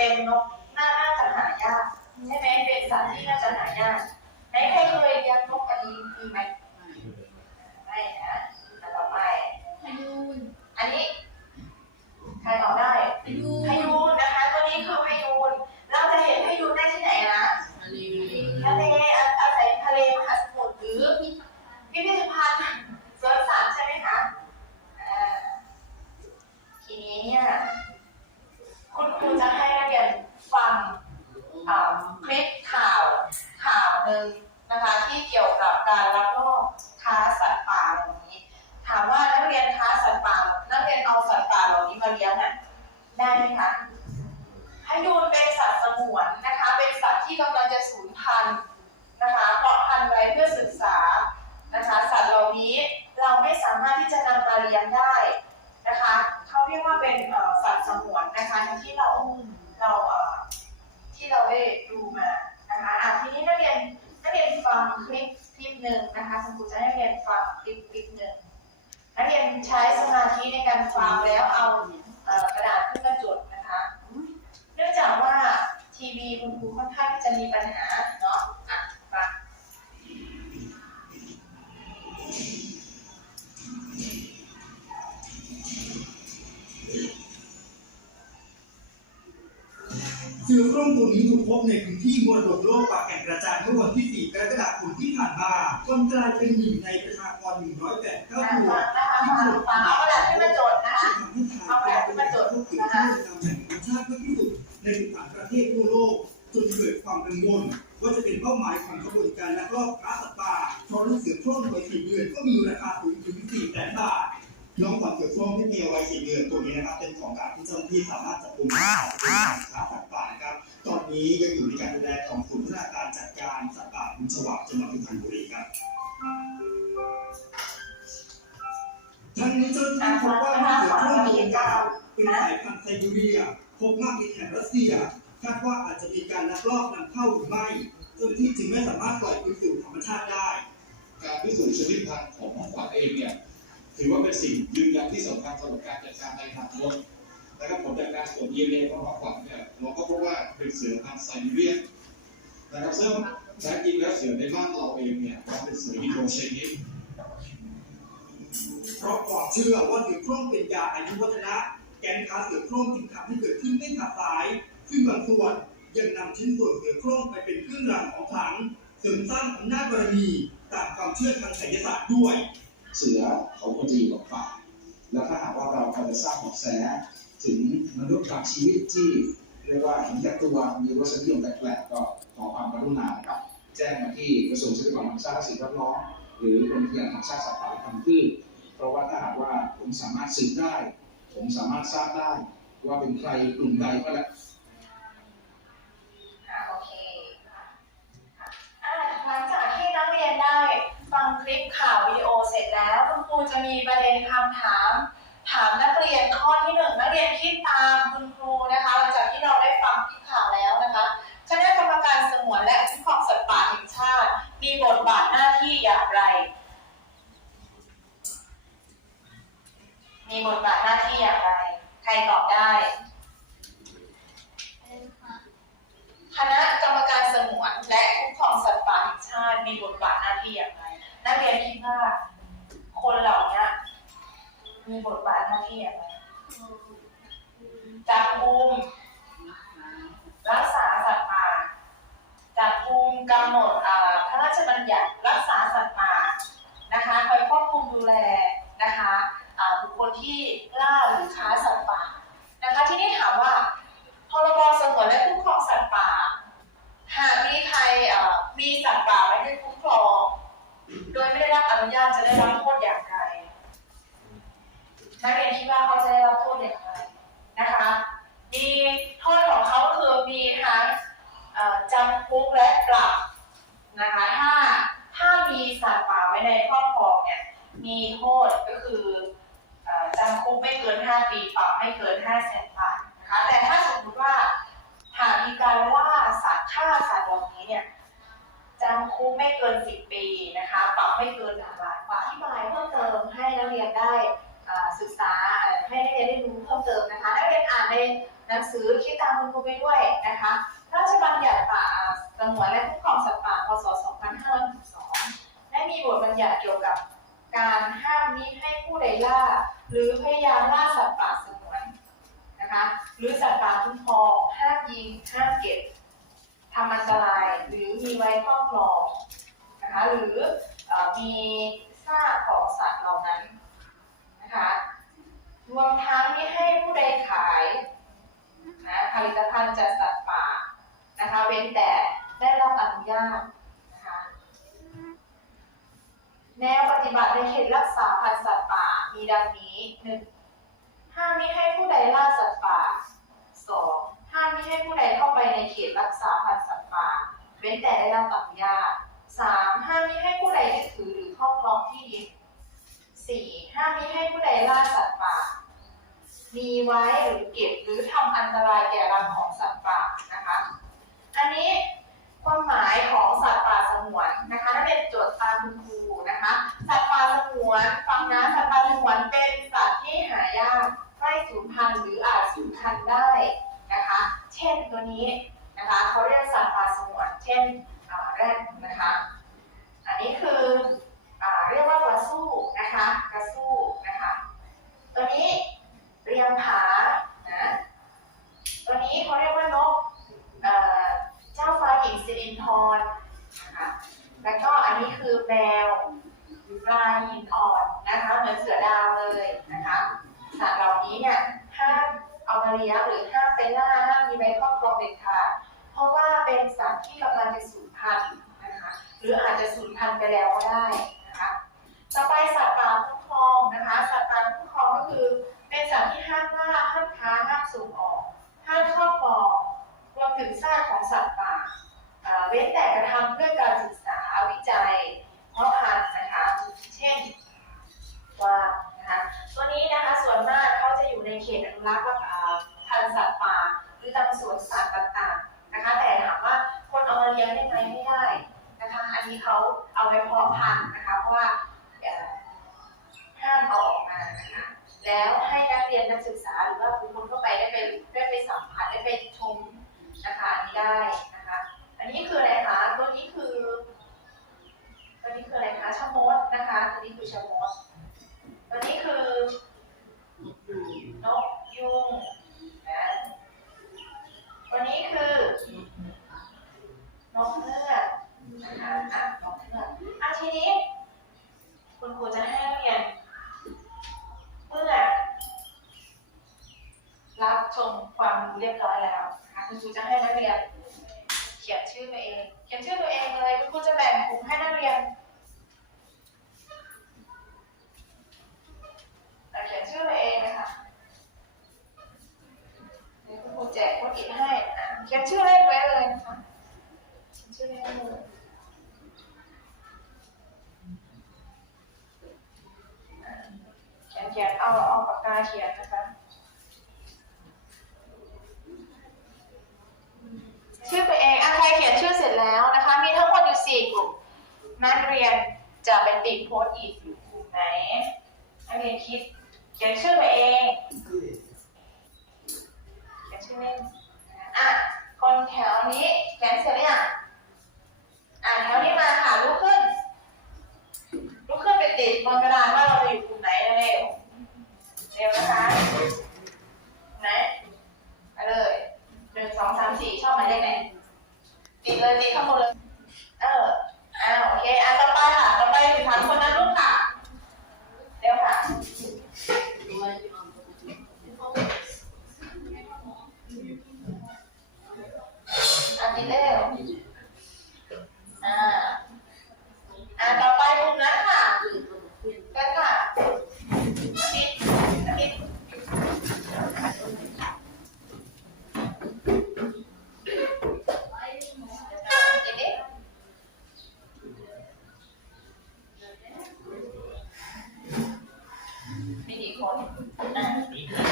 เป็นนกน่าน่าจะหายากใช่ไหมเป็นสัตว์ที่น่าจะหายาก นึ่งนะคะที่เกี่ยวกับการลักลอบค้าสัตว์ป่าเหล่านี้ ถามว่านักเรียนค้าสัตว์ป่า นักเรียนเอาสัตว์ป่าเหล่านี้มาเลี้ยงนะได้ไหมคะพยูนเป็นสัตว์สงวนนะคะ เป็นสัตว์ที่กำลังจะสูญพันธุ์นะคะเพาะพันธุ์ไว้เพื่อศึกษานะคะ สัตว์เหล่านี้เราไม่สามารถที่จะนำมาเลี้ยงได้นะคะเขาเรียกว่าเป็นสัตว์สงวนนะคะที่เราเราที่เราได้ดูมานะคะอะทีนี้นักเรียน กเรียนฟังคลิปคลิปหนึ่งนะคะคุณครูจะให้นักเรียนฟังคลิปคลิปหนึ่งนักเรียนใช้สมาธิในการฟังแล้วเอากระดาษขึ้นมาจดนะคะ เนื่องจากว่าทีวีคุณครูค่อนข้างที่จะมีปัญหาเนาะ เสือโคร่งตัวนี้ถูกพบในพื้นที่มรดกโลกป่าแก่งกระจานเมื่อวันที่ 4 กรกฎาคมที่ผ่านมาจนกลายเป็นหนึ่งในประชากร108เท่าอะตัวฟังนะคะฟังเอากระดาษขึ้นมาจดนะคะทำให้ทางการเป็นผู้เกิดขึ้นตามแหล่งธรรมชาติมากที่สุดในต่างประเทศทั่วโลกจนเกิดความกังวลว่าจะเป็นเป้าหมายของขบวนการลักลอบค้าสัตว์ป่าเพราะลูกเสือโคร่งวัยสี่เดือนก็มีราคาสูงถึง4แสนบาทน้องขวัญเสือโคร่งที่มีวัยสี่เดือนตัวนี้นะครับเป็นของกลารที่เจ้าหน้าที่สามารถจับกลุ่มได้ ทั้งนี้เจ้าหน้าที่พบว่าเสือโคร่งตัวเก่าเป็นสายพันธุ์ไซบีเรียพบมากในแถบรัสเซียคาดว่าอาจจะมีการลักลอบนำเข้าหรือไม่เจ้าหน้าที่จึงไม่สามารถปล่อยคืนสู่ธรรมชาติได้ การพิสูจน์ชนิดพันธุ์ของของขวัญเองเนี่ยถือว่าเป็นสิ่งยืนยันที่สำคัญสำหรับการจัดการในทางลกนะครับผลจากการตรวจ DNA ของของขวัญเนี่ยเราก็พบว่าเป็นเสือพันธุ์ไซบีเรียนนะครับซึ่งแท้จริงแล้วเสือในบ้านเราเองเนี่ยเราเป็นเสืออินโดเชนิส เพราะความเชื่อว่าเสือโคร่งเป็นยาอายุวัฒนะแก๊งค้าเสือโคร่งจึงทำให้เกิดขึ้นไม่ขาดสาย ซึ่งบางส่วนยังนำชิ้นส่วนเสือโคร่งไปเป็นเครื่องรางของขลังเสริมสร้างอำนาจบารมีตามความเชื่อทางไสยศาสตร์ด้วย เสือเขาควรจะอยู่กับป่าแล้วถ้าหากว่าเราพอจะทราบเบาะแสถึงมนุษย์บางชีวิตที่เรียกว่าเห็นแก่ตัวมีรสนิยมแปลกๆก็ขอความกรุณานะครับ แจ้งมาที่กระทรวงทรัพยากรธรรมชาติและสิ่งแวดล้อมหรือกรมอุทยานแห่งชาติสัตว์ป่าและพันธุ์พืช เพราะว่าถ้าหากว่าผมสามารถสืบได้ ผมสามารถทราบได้ ว่าเป็นใครกลุ่มใดก็แล้วโอเคหลังจากที่นักเรียนได้ฟังคลิปข่าววิดีโอเสร็จแล้วคุณครูจะมีประเด็นคำถาม ถามนักเรียนข้อที่หนึ่งนักเรียนคิดตามคุณครูนะคะหลังจากที่เราได้ฟังคลิปข่าวแล้วนะคะคณะกรรมการสงวนและคุ้มครองสัตว์ป่าแห่งชาติ มีบทบาทหน้าที่อย่างไร มีบทบาทหน้าที่อย่างไร ใครตอบได้เป็นค่ะคณะกรรมการสงวนและคุ้มครองสัตว์ป่าแห่งชาติ มีบทบาทหน้าที่อย่างไร นักเรียนคิดว่าคนเหล่านี้มีบทบาทหน้าที่อย่างไรจับกุมรักษาสัตว์ป่าจับกุมกำหนดอ่าพระราชบัญญัติรักษาสัตว์ป่า นุญาตจะได้รับโทษอย่างไร นักเรียนคิดว่าเขาจะได้รับโทษอย่างไรนะคะ มีโทษของเขาก็คือมีทั้งเอ่อจำคุกและปรับนะคะ ถ้าถ้ามีสัตว์ป่าไว้ในครอบครองเนี่ย มีโทษก็คือจำคุกไม่เกิน 5 ปีปรับไม่เกิน5แสนบาทนะคะแต่ถ้าสมมติว่าหากมีการล่าสัตว์ฆ่าสัตว์เหล่านี้เนี่ยจำคุกไม่เกิน 10 ปีนะคะปรับไม่เกิน1ล้านบาทอธิบายเพิ่มเติมให้นักเรียนได้ศึกษาให้นักเรียนได้รู้เพิ่มเติมนะคะนักเรียนอ่านในหนังสือคิดตามคุณครูไปด้วยนะคะราชบัญญัติป่าสงวนและคุ้มครองสัตว์ป่าพศ 2562 ได้มีบทบัญญัติเกี่ยวกับ การห้ามมิให้ผู้ใดล่า หรือพยายามล่าสัตว์ป่าสงวนนะคะหรือสัตว์ป่าคุ้มครองห้ามยิงห้ามเก็บทำอันตรายหรือมีไว้ครอบครองนะคะหรืออมีซากของสัตว์เหล่านั้นนะคะรวมทั้งไม่ให้ผู้ใดขายนะผลิตภัณฑ์จากสัตว์ป่านะคะเว้นแต่ได้รับอนุญาตนะคะ แนวปฏิบัติในเขตรักษาพันธุ์สัตว์ป่ามีดังนี้หนึ่งห้ามไม่ให้ผู้ใดล่าสัตว์ป่าสองห้ามไม่ให้ผู้ใดเข้าไปในเขตรักษาพันธุ์สัตว์ป่า เว้นแต่ได้รับอนุญาตสามห้ามไม่ให้ผู้ใดยึดถือหรือครอบครองที่ดินสี่ห้ามมิให้ผู้ใดล่าสัตว์ป่า มีไว้หรือเก็บหรือทำอันตรายแก่รังของสัตว์ป่านะคะ อันนี้ ความหมายของสัตว์ป่าสงวนนะคะนักเรียนโจทย์ตามคุณครูนะคะ สัตว์ป่าสงวนฟังนะสัตว์ป่าสงวนเป็นสัตว์ที่หายากใกล้สูญพันธุ์หรืออาจสูญพันธุ์ได้นะคะ เช่นตัวนี้นะคะเขาเรียกสัตว์ป่าสงวนเช่นแรดนะคะ อันนี้คืออเรียกว่ากระสู้นะคะกระสู้นะคะ ตัวนี้เรียงผานะตัวนี้เขาเรียกว่านกเอ่อเจ้าฟ้าหญิงสิรินทรนะคะแล้วก็อั นนี้คือแมวลายหินอ่อนนะคะเหมือนเสือดาวเลยนะคะสัตว์เหล่านี้เนี่ยห้ามเอามาเลี้ยงหรือห้ามไปล่าห้ามมีไว้ครอบครองเด็ดขาดเพราะว่าเป็นสัตว์ที่กำลังจะสูญพันธุ์นะคะหรืออาจจะสูญพันธุ์ไปแล้วก็ได้นะคะต่อไปสัตว์ป่าคุ้มครองนะคะสัตว์ป่าคุ้มครองก็คือ เป็นสัตว์ที่ห้ามล่าห้ามค้าห้ามส่งออกห้ามครอบครองรวมถึงซากของสัตว์ป่าเว้นแต่กระทำเพื่อการศึกษา จัยเพาะพันธุ์นะคะ เช่นกวานะคะตัวนี้นะคะส่วนมากเขาจะอยู่ในเขตอนุรักษ์อ่าพันธุ์สัตว์ป่าหรือตามสวนสัตว์ต่างๆนะคะ แต่ถามว่าคนเอามาเลี้ยงได้ไหมไม่ได้นะคะ อันนี้เขาเอาไว้เพาะพันธุ์นะคะเพราะว่าห้ามเอาออกมานะคะแล้วให้นักเรียนนักศึกษาหรือว่าบุคคลทั่วไปได้ไปได้ไปสัมผัสได้ไปชมนะคะอันนี้ได้นะคะ อันนี้คืออะไรคะ ตัวนี้คือ ตัวนี้คืออะไรคะชะมดนะคะ ตัวนี้คือชะมด ตัวนี้คือนกยุงนะตัวนี้คือนกเงือก นะคะอะนกเงือกอะทีนี้ คุณครูจะให้นักเรียนเมื่อรับ ชมความเรียบร้อยแล้วนะคะคุณครูจะให้นักเรียน เขียนชื่อตัวเอง เขียนชื่อตัวเองเลยคุณครูจะแบ่งกลุ่มให้นักเรียนอ่เขียนชื่อตัวเองนะคะคุณครูแจกคนอีกให้เขียนชื่อเล่นไว้เลยนะคะเขียนชื่อเล่นไว้เลยเขียนเขียนเอาเอาปากกาเขียนนะคะ ชื่อตัวเองอะใครเขียนชื่อเสร็จแล้วนะคะ มีทั้งหมดอยู่สี่กลุ่ม นักเรียนจะไปติดโพสต์อีกอยู่กลุ่มไหน นักเรียนคิดเขียนชื่อตัวเองเขียนชื่อเล่นอะ คนแถวนี้เขียนเสร็จหรือยังอะแถวนี้มาค่ะลุกขึ้น ลุกขึ้นไปติดบนกระดานว่าเราจะอยู่กลุ่มไหนเร็วเร็วนะคะไหน สองสามสี่ชอบหมายเลขไหนติดเลยติดข้างบนเลย เอออ่าโอเคอะต่อไปค่ะต่อไป Thank you.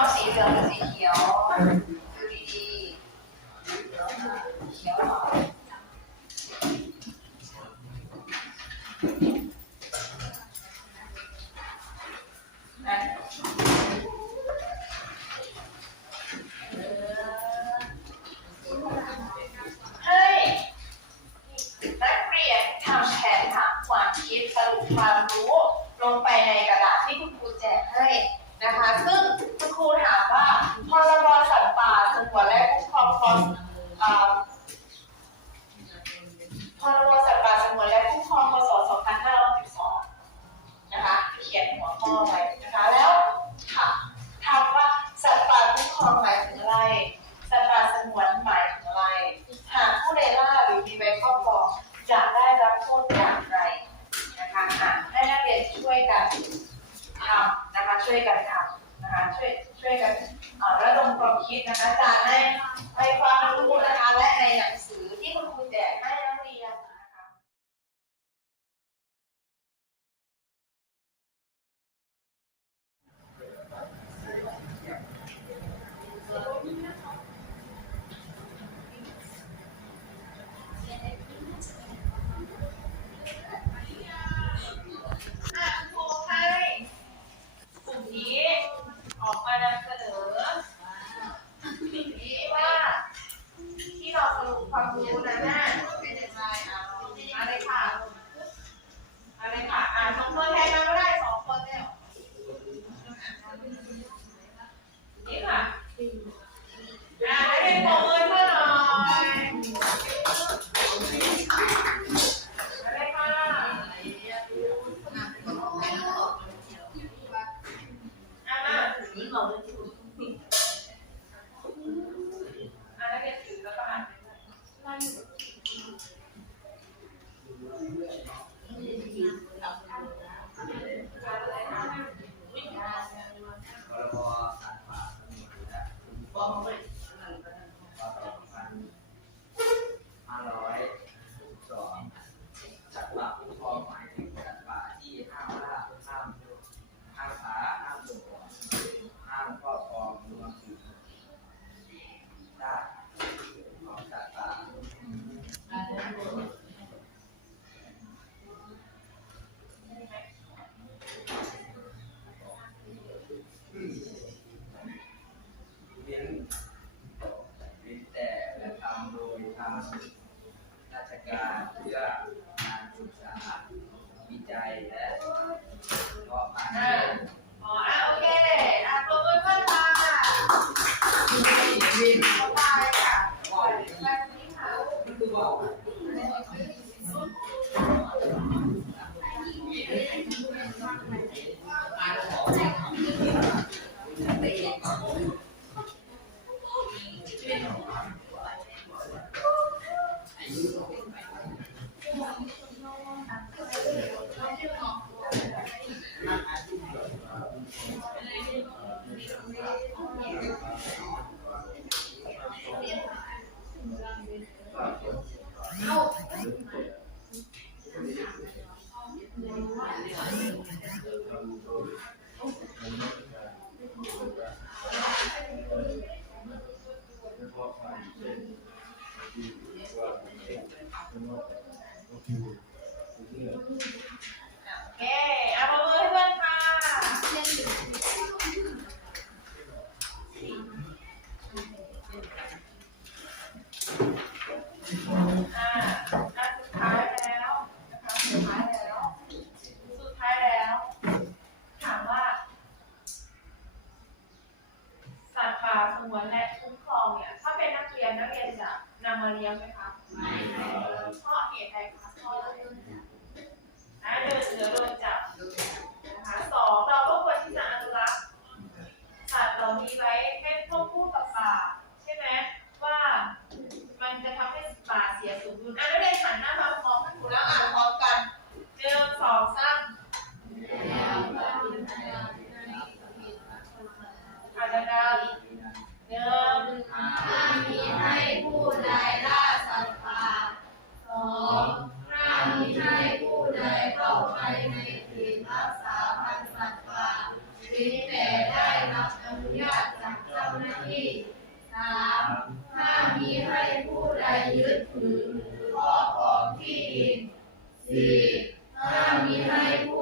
恭喜一下我们的新 ราชการเพื่อการศึกษาวิจัยและเพาะพันธุ์ ครอบครองที่ดินสี่ห้ามมิให้ผู้